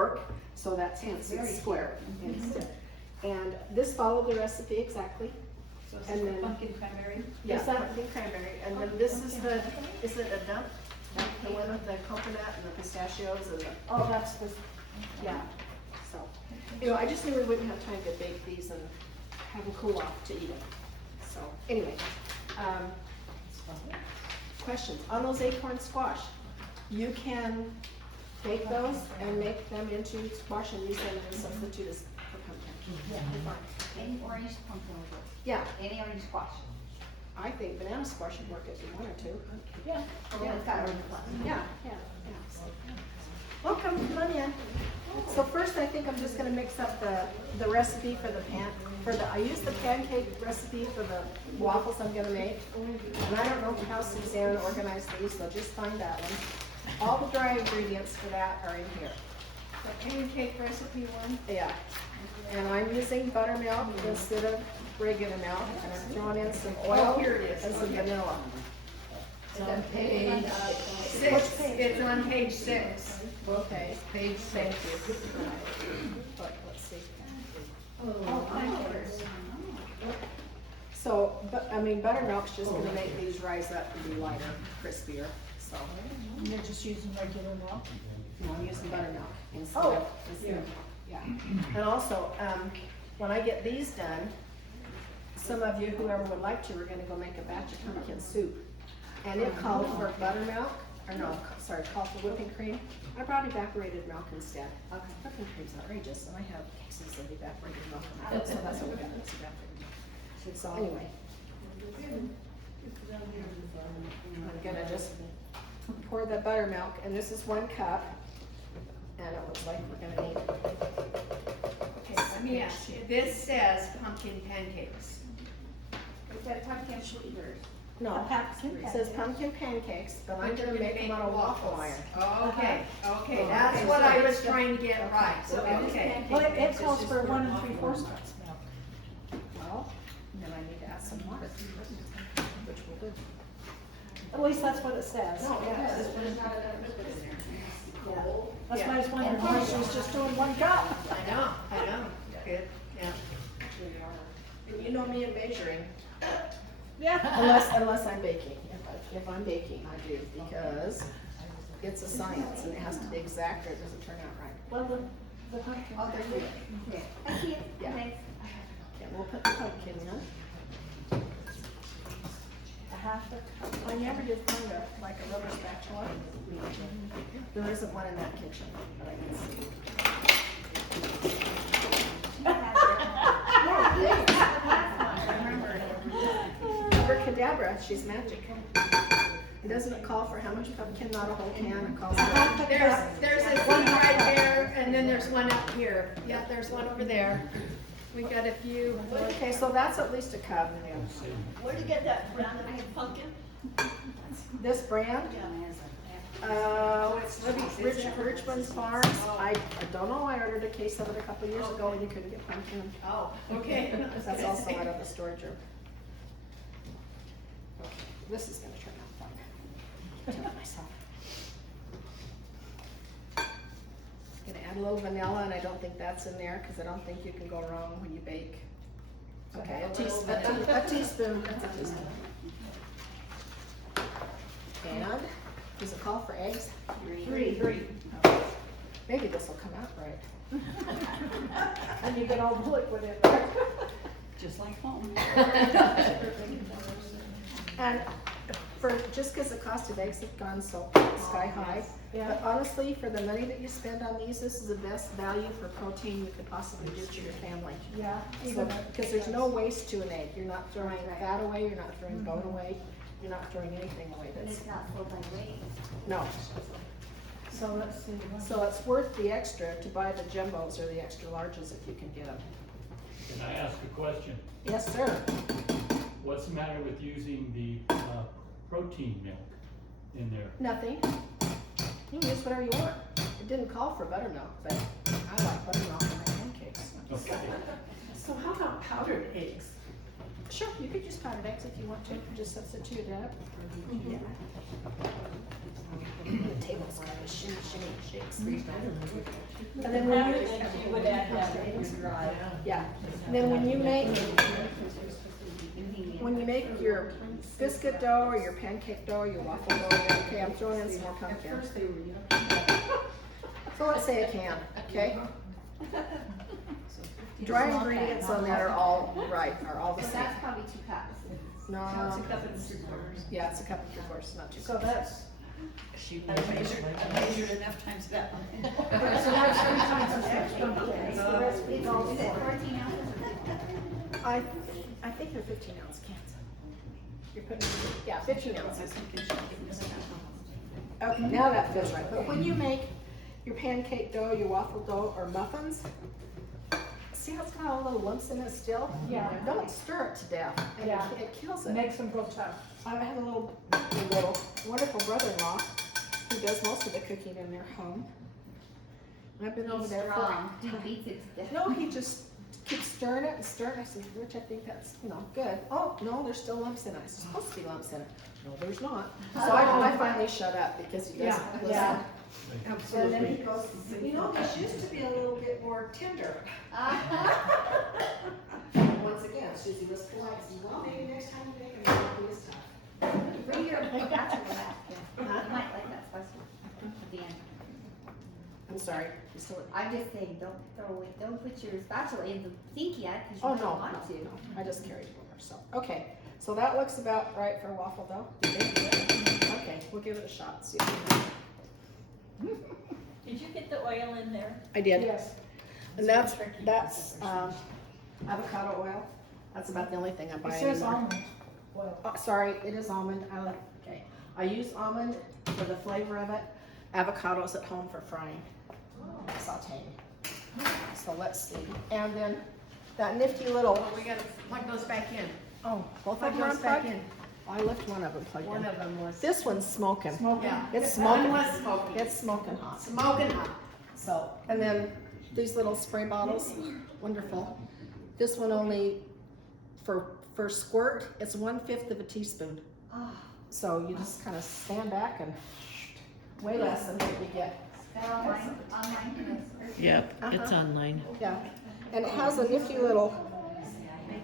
fork, so that's hence it's square instead. And this followed the recipe exactly. So is And this then- pumpkin cranberry? Yes, that would be cranberry, and then this is the, is it a dump? The one with the coconut and the pistachios and the, oh, that's the, yeah, so. You know, I just knew we wouldn't have time to bake these and have them cool off to eat them. So, anyway, questions on those acorn squash? You can bake those and make them into squash and use them as a substitute as for pumpkin. Yeah. They're fine. Any orange pumpkin will work. Yeah, Any orange squash. I think banana squash would work if you wanted to. Yeah. Yeah. It's got orange plus. Yeah. Welcome, come on in. So first, I think I'm just gonna mix up the recipe for I used the pancake recipe for the waffles I'm gonna make. And I don't know how Suzanne organized these, so just find that one. All the dry ingredients for that are in here. The pancake recipe one? Yeah. And I'm using buttermilk instead of regular milk, and I'm throwing in some oil Oh, here it is. and some vanilla. It's on page 6. It's on page 6. Okay, page 6. But let's see. So, but, I mean, buttermilk's just gonna make these rise up and be lighter, crispier, so. And you're just using regular milk? No, I'm using buttermilk instead of milk, yeah. And also, when I get these done, some of you, whoever would like to, we're gonna go make a batch of pumpkin soup. And it called for buttermilk, or no, sorry, called for whipping cream. I brought evaporated milk instead. Okay, whipping cream's outrageous, and I have cases of evaporated milk. So that's what we're gonna do, evaporated milk. So anyway. I'm gonna just pour the buttermilk, and this is 1 cup. And it looks like we're gonna need. Okay, let me ask you, this says pumpkin pancakes. Is that pumpkin sweeteners? No, it says pumpkin pancakes, but I'm gonna make them on a waffle iron. Okay, okay, that's what I was trying to get right, okay. Well, it calls for 1 3/4 cups milk. Well, then I need to add some water, which will do. At least that's what it says. No, yeah, this one is not enough liquid in there. Yeah. That's Yeah. why I was wondering why she was just doing 1 cup. I know, good, yeah. And you know me in measuring, Yeah. unless I'm baking. If I'm baking, I do, because it's a science and it has to be exact or it doesn't turn out right. Well, the pumpkin. Oh, there you go. Okay. Thank you. Yeah. Thanks. Okay, we'll put the pumpkin in. A half a cup. I never did find like a rubber spatula. There isn't one in that kitchen, but I can see. Abracadabra, she's magic. It doesn't call for how much pumpkin, not a whole can, it calls for. There's a one right there, and then there's one up here. Yeah, there's one over there. We got a few. Okay, so that's at least a cup. Where'd you get that brand of pumpkin? This brand, it's Richmond's Farms. I don't know, I ordered a case of it a couple years ago and you couldn't get pumpkin. Oh, okay. That's also out of the storage room. Okay, this is gonna turn out fun. Tell myself. Gonna add a little vanilla, and I don't think that's in there, because I don't think you can go wrong when you bake. Okay, a teaspoon, that's a teaspoon. And, does it call for eggs? 3. Maybe this will come out right. And you get all the liquid in there. Just like home. And just because the cost of eggs have gone so sky high, but honestly, for the money that you spend on these, this is the best value for protein you could possibly do to your family. Yeah. So, because there's no waste to an egg. You're not throwing fat away, you're not throwing bone away, you're not throwing anything away And that's, it's not sold by weight. no. So let's see. So it's worth the extra to buy the jumbos or the extra larges if you can get them. Can I ask a question? Yes, sir. What's the matter with using the protein milk in there? Nothing. You can use whatever you want. It didn't call for buttermilk, but I like buttermilk in my pancakes. Okay. So how about powdered eggs? Sure, you could use powdered eggs if you want to, just substitute it up. The table's kind of shimmy, shakes. And then when you, You would add that in your dry. yeah, and then when you make your biscuit dough or your pancake dough, your waffle dough, okay, I'm throwing in some more pumpkin. So let's say a can, okay? Dry ingredients on that are all right, are all the So same. that's probably 2 cups. No, It's a cup and 3/4. yeah, it's a cup and 3/4, not too. So that's, Shoot, I measured enough times that one. so that's 3 times as much pumpkin. So the recipe's all Is it for. 14 ounces? I think they're 15-ounce cans. You're putting, yeah, 15 ounces. Okay, now that feels right. But when you make your pancake dough, your waffle dough, or muffins, see how it's got all the little lumps in it still? Yeah. Don't stir it to death. and Yeah. It kills it. Makes them go tough. I have a little wonderful brother-in-law who does most of the cooking in their home. And I've been over there for. Strong. He beats it to death. No, he just keeps stirring it and stirring it. I said, Rich, I think that's, good. Oh, no, there's still lumps in it. There's supposed to be lumps in it. No, there's not. So I finally shut up because you guys Yeah, listen. yeah. And then he goes, this used to be a little bit more tender. Once again, Susie was polite. She said, well, maybe next time you make it, it'll be as tough. Bring your spatula back. You might like that spatula at the end. I'm sorry. You still. I'm just saying, don't put your spatula in the sink yet, because Oh, you no, don't want to. no, I just carried it over, so. Okay, so that looks about right for waffle dough. You think? Okay, we'll give it a shot, see if we can. Did you get the oil in there? I did. Yes. And that's avocado oil. That's about the only thing I buy It anymore. says almond oil. Oh, sorry, it is almond. Okay. I use almond for the flavor of it. Avocados at home for frying, sauteing. So let's see. And then that nifty little, We gotta plug those back in. oh, both Plug of them are those back unplugged? in. I left one of them plugged in. One of them was. This one's smoking. Smoking. Yeah. It's One smoking. was smoking. It's smoking hot. Smoking hot. So, and then these little spray bottles, wonderful. This one only, for squirt, it's 1/5 of a teaspoon. Ah, So you just kind of stand back and way less than what you get. they're online. Yep, it's Uh-huh. online. Yeah, and it has a nifty little,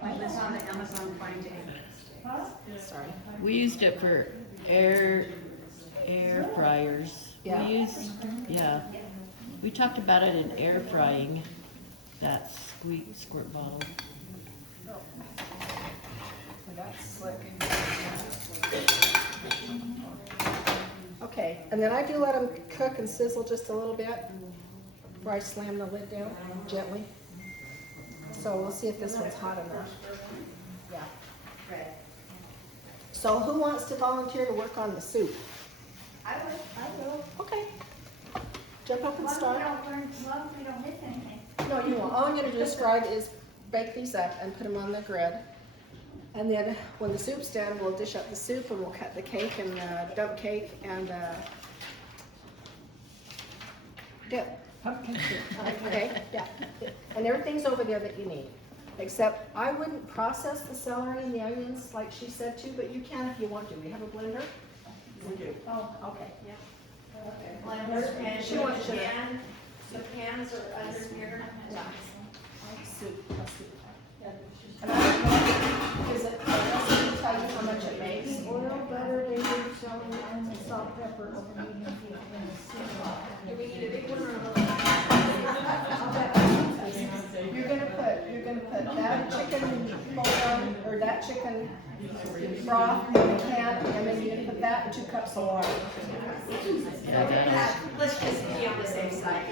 It's on the Amazon Prime Day. sorry, We used it for air fryers. Yeah. Yeah. We talked about it in air frying, that squirt bottle. that's slick. Okay, and then I do let them cook and sizzle just a little bit before I slam the lid down gently. So we'll see if this one's hot enough. Yeah. Right. So who wants to volunteer to work on the soup? I will. Okay. Jump up and As start. long as we don't miss anything. No, you won't. All I'm gonna describe is bake these up and put them on the grid. And then when the soup's done, we'll dish up the soup and we'll cut the cake and dump cake and dip. Pumpkin soup. Okay, yeah. And everything's over there that you need. Except I wouldn't process the celery and the onions like she said to, but you can if you want to. We have a blender. We do. Oh, okay. Blender and She wants you to- the pans are under here. Soup, a soup. And I don't know, is it, does it tell you how much it makes? Oil, butter, dated celery, onion, salt, pepper, medium heat, and Do we need a big one or a little? You're gonna put that chicken bouillon, or that chicken broth in a can, and then you're gonna put that in 2 cups of water. Let's just be on the safe side.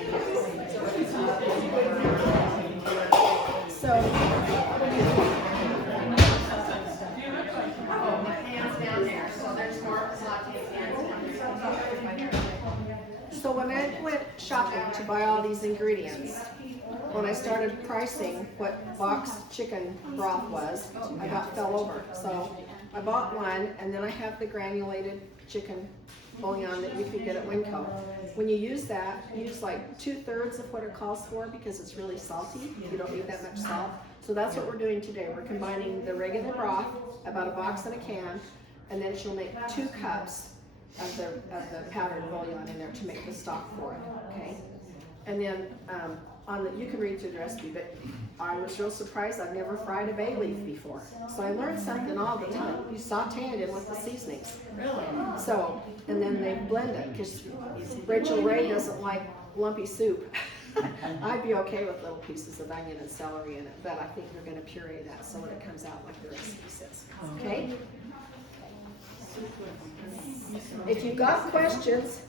So, what do you think? Oh, the pans down there, so there's more saute pans down there. So when I went shopping to buy all these ingredients, when I started pricing what boxed chicken broth was, I about fell over. So I bought one, and then I have the granulated chicken bouillon that you could get at Winco. When you use that, use like 2/3 of what it calls for because it's really salty. You don't need that much salt. So that's what we're doing today. We're combining the regular broth, about a box and a can, and then she'll make 2 cups of the powdered bouillon in there to make the stock for it, okay? And then you can read through the recipe, but I was real surprised. I've never fried a bay leaf before. So I learned something all the time. You saute it in with the seasonings. Really? So, and then they blend it, because Rachel Ray doesn't like lumpy soup. I'd be okay with little pieces of onion and celery in it, but I think we're gonna puree that so that it comes out like the recipe says, okay? If you've got questions,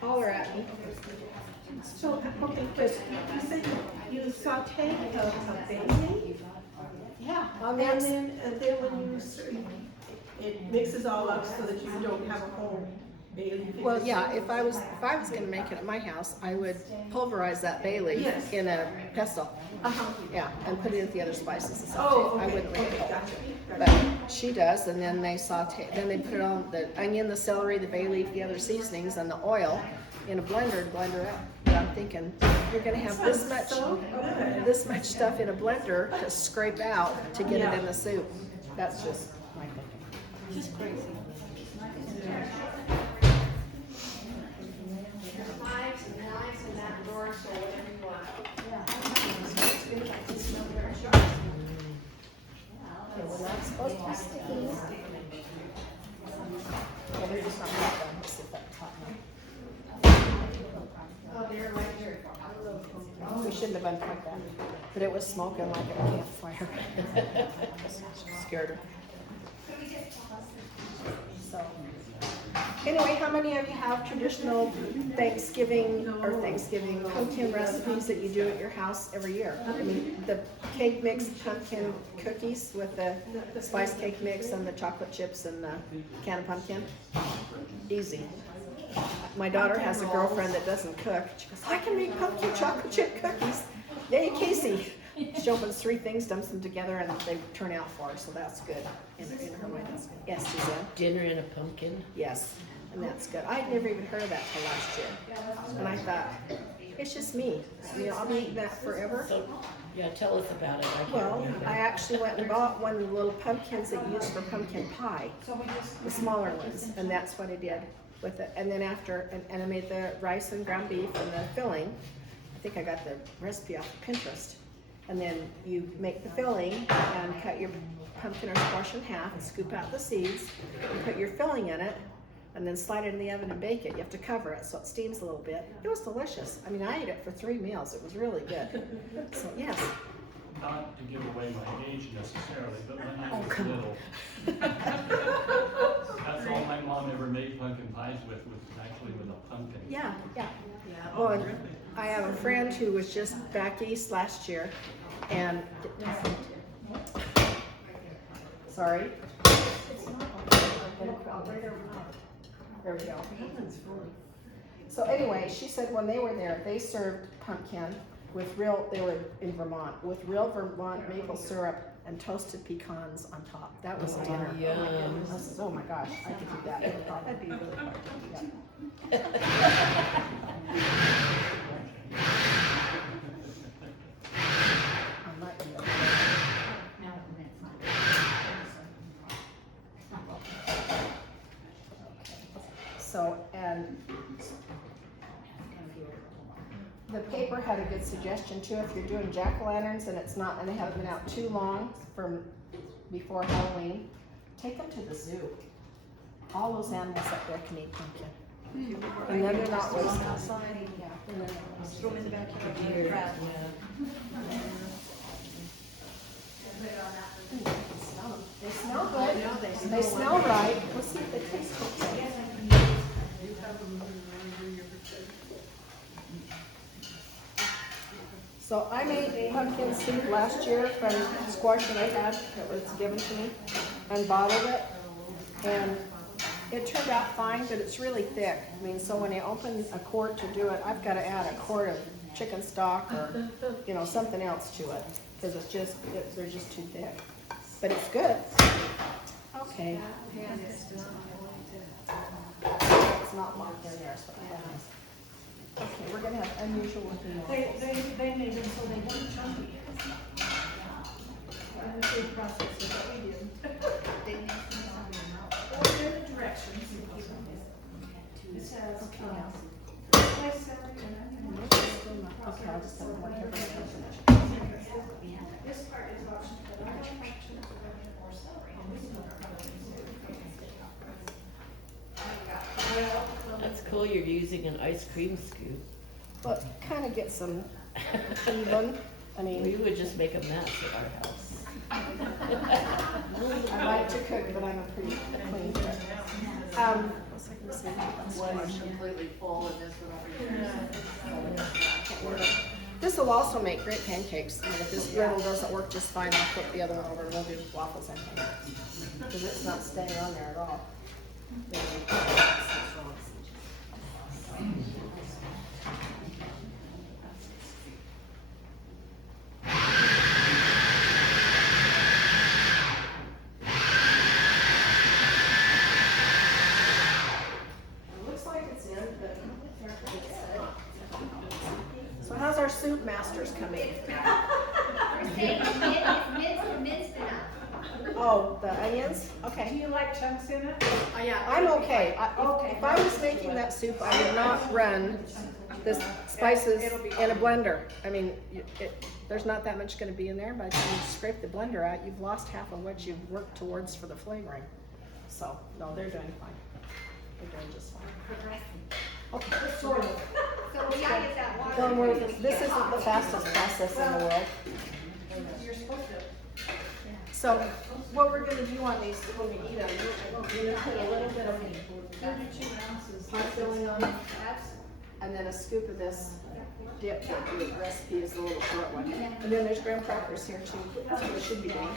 holler at me. So, okay, because you said you saute a bay leaf, Yeah. and then when you it mixes all up so that you don't have a whole bay leaf. Well, yeah, if I was gonna make it at my house, I would pulverize that bay leaf Yes. in a pestle. Uh-huh. Yeah, and put it with the other spices and stuff Oh, too. I okay, wouldn't make it okay, whole. gotcha. But she does, and then they saute, then they put it on the onion, the celery, the bay leaf, the other seasonings, and the oil in a blender, blend it up. But I'm thinking, you're gonna have this much, So good. this much stuff in a blender to scrape out to get it in the soup. That's just my thinking. Just crazy. Knives in that drawer, so whatever you want. Okay, we're not supposed to be sticky. Well, they're just not that done. Let's see if that top one. Oh, they're right here. We shouldn't have unplugged that, but it was smoking like a campfire. Scared her. So, anyway, how many of you have traditional Thanksgiving pumpkin recipes that you do at your house every year? I mean, the cake mix pumpkin cookies with the spice cake mix and the chocolate chips and the can of pumpkin? Easy. My daughter has a girlfriend that doesn't cook. She goes, I can make pumpkin chocolate chip cookies. Yay, Casey. She opens 3 things, dumps them together, and they turn out for her, so that's good. In her mind, that's good. Yes, Suzanne? Dinner in a pumpkin. Yes, and that's good. I'd never even heard of that till last year. And I thought, it's just me. You know, I'll be eating that forever. So, yeah, tell us about it. I can't Well, remember. I actually went and bought one of the little pumpkins that you use for pumpkin pie, the smaller ones, and that's what I did with it. And then after, and I made the rice and ground beef and the filling. I think I got the recipe off of Pinterest. And then you make the filling and cut your pumpkin or squash in half and scoop out the seeds and put your filling in it and then slide it in the oven and bake it. You have to cover it so it steams a little bit. It was delicious. I mean, I ate it for 3 meals. It was really good. So, yes. Not to give away my age necessarily, but when I Oh, was come on. little, that's all my mom ever made pumpkin pies with, was actually with a pumpkin. Yeah, yeah. Well, and I have a friend who was just back east last year and, sorry. There we go. So anyway, she said when they were there, they served pumpkin with they were in Vermont, with real Vermont maple syrup and toasted pecans on top. That was dinner. Oh my Yum. goodness. I said, oh my gosh, I could do that. That'd be really hard to do. I might be able to. So, and the paper had a good suggestion too, if you're doing jack-o'-lanterns and they haven't been out too long from before Halloween, take them to the zoo. All those animals up there can eat pumpkin. And then they're not wasted. Yeah, and they're not wasted. Throw them in the backyard. They smell good. They smell right. Let's see if they taste good. So I made pumpkin soup last year from squash that I had that was given to me and bottled it. And it turned out fine, but it's really thick. I mean, so when I open a quart to do it, I've got to add a quart of chicken stock or, you know, something else to it because they're just too thick. But it's good. Okay. it's not locked in there, so I have. Okay, we're gonna have unusual looking waffles. They made them so they weren't chunky. And the food process is what we did. Or in the directions. It says, slice celery and onion. Okay, I'll just have one here. This part is optional, but I don't like to put onion or celery. And this is not That's cool, you're using an ice cream scoop. But kind of get some even, I We mean, would just make a mess at our house. I like to cook, but I'm a pretty clean cook. What's I gonna say? One's completely full and this one over here. This will also make great pancakes. I mean, if this griddle doesn't work just fine, I'll flip the other one over and we'll do waffles and pancakes. Because it's not staying on there at all. It looks like it's in, but it's not. So how's our soup masters coming? We're saying it's minced enough. Oh, the onions? Do Okay. you like chunks in it? Yeah. I'm okay. If I was making that soup, I would not run the spices in a blender. I mean, there's not that much gonna be in there. By the time you scrape the blender out, you've lost half of what you've worked towards for the flavoring. So, no, they're doing fine. They're doing just fine. Okay. So we gotta get that water. Don't worry, this isn't the fastest process in the world. You're supposed to. So, what we're gonna do on these when we eat them, we're gonna put a little bit of 32 ounces. hot filling on it, and then a scoop of this dip that the recipe is the little short one. And then there's graham crackers here too. That's what it should be doing.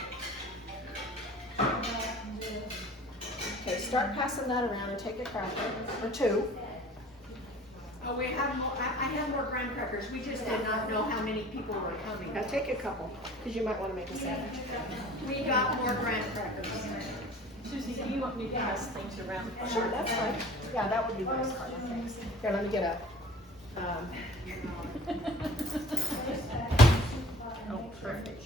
Okay, start passing that around and take a cracker or two. Oh, we have more, I have more graham crackers, we just did not know how many people were coming. Now take a couple, because you might want to make a sandwich. We got more graham crackers. Susie, do you want me to pass things around? Sure, that's fine. Yeah, that would be nice. Thanks. Here, let me get a, Oh, perfect.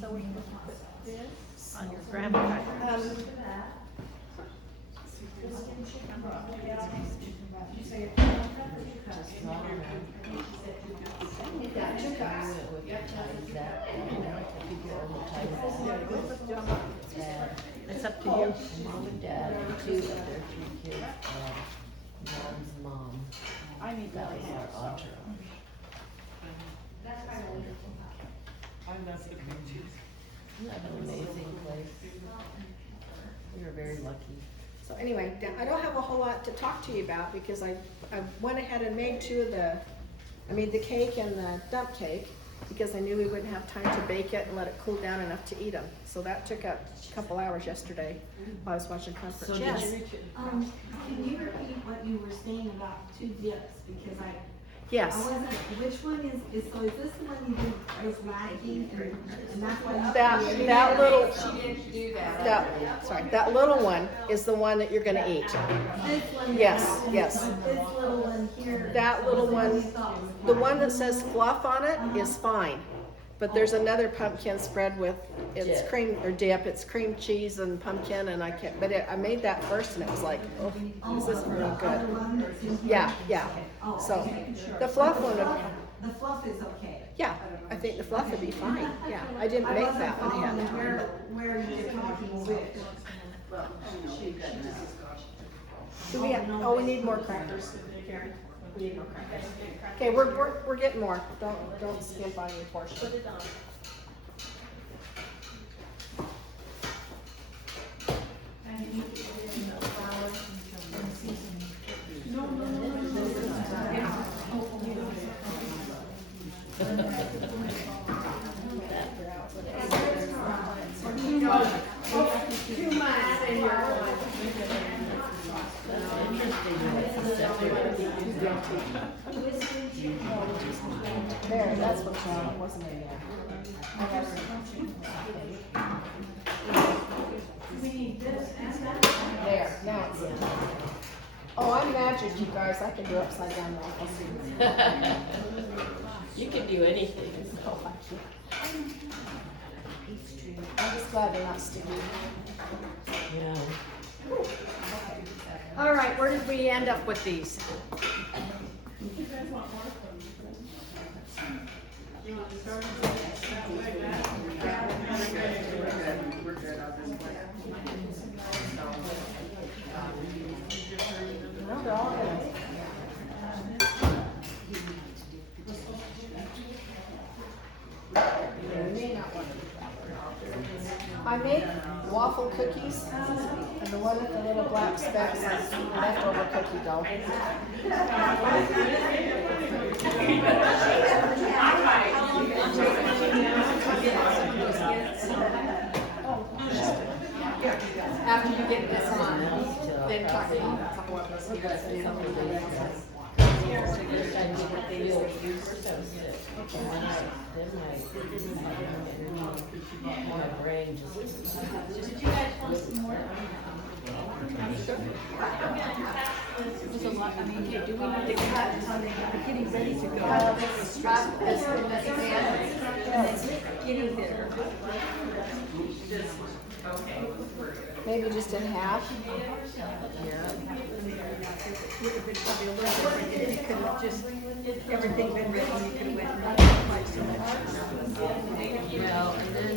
So we can put this on your graham cracker. yeah, 2 cups. It's up to you. Mom and dad, 2 of their 3 kids, and mom's mom. I need That that. was our entourage. I'm not the pictures. Isn't that an amazing place? We were very lucky. So anyway, I don't have a whole lot to talk to you about because I went ahead and made 2 of the, I made the cake and the dump cake because I knew we wouldn't have time to bake it and let it cool down enough to eat them. So that took up a couple hours yesterday while I was watching Comfort So Chess. did you, Can you repeat what you were saying about 2 dips, because I Yes, wasn't, which one is this the one you did, was lacking, and that's why you. that little, She didn't do that. that little one is the one that you're gonna eat. This one. Yes, yes. This little one here. That little was one, you thought was the fine. one that says fluff on it is fine. But there's another pumpkin spread with, it's Dip. cream, or dip, it's cream cheese and pumpkin and I can't, but I made that first and it was like, oh, this isn't real The other good. one that's in here? Yeah, yeah. Oh, So, making sure. the fluff one, The fluff is okay. yeah, I think the fluff would be fine, yeah. I didn't I make wasn't that one ahead of following time. where you're talking which. Well, she got this. Do we have, oh, we need more crackers, Karen. We need more crackers. Okay, we're getting more. Don't skimp on your portion. Put it on. Too much in your There, that's what's wrong, wasn't it? We need this and that. There, now it's in. Oh, I'm magic, you guys, I can do upside down waffles. You can do anything. No, I can't. I'm just glad they're not sticky. Yeah. All right, where did we end up with these? No, they're all good. I make waffle cookies, and the one with the little black specks is leftover cookie dough. After you get this on, then talk about a couple of those. My brain just. Did you guys want some more? There's a lot, I mean, do we need to cut, getting ready to go? Getting there. Maybe just in half. Would have been probably a little different if you could have just, everything been ready, you could have went and not quite so much. Well, and then,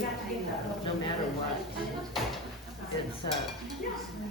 no matter what, it's,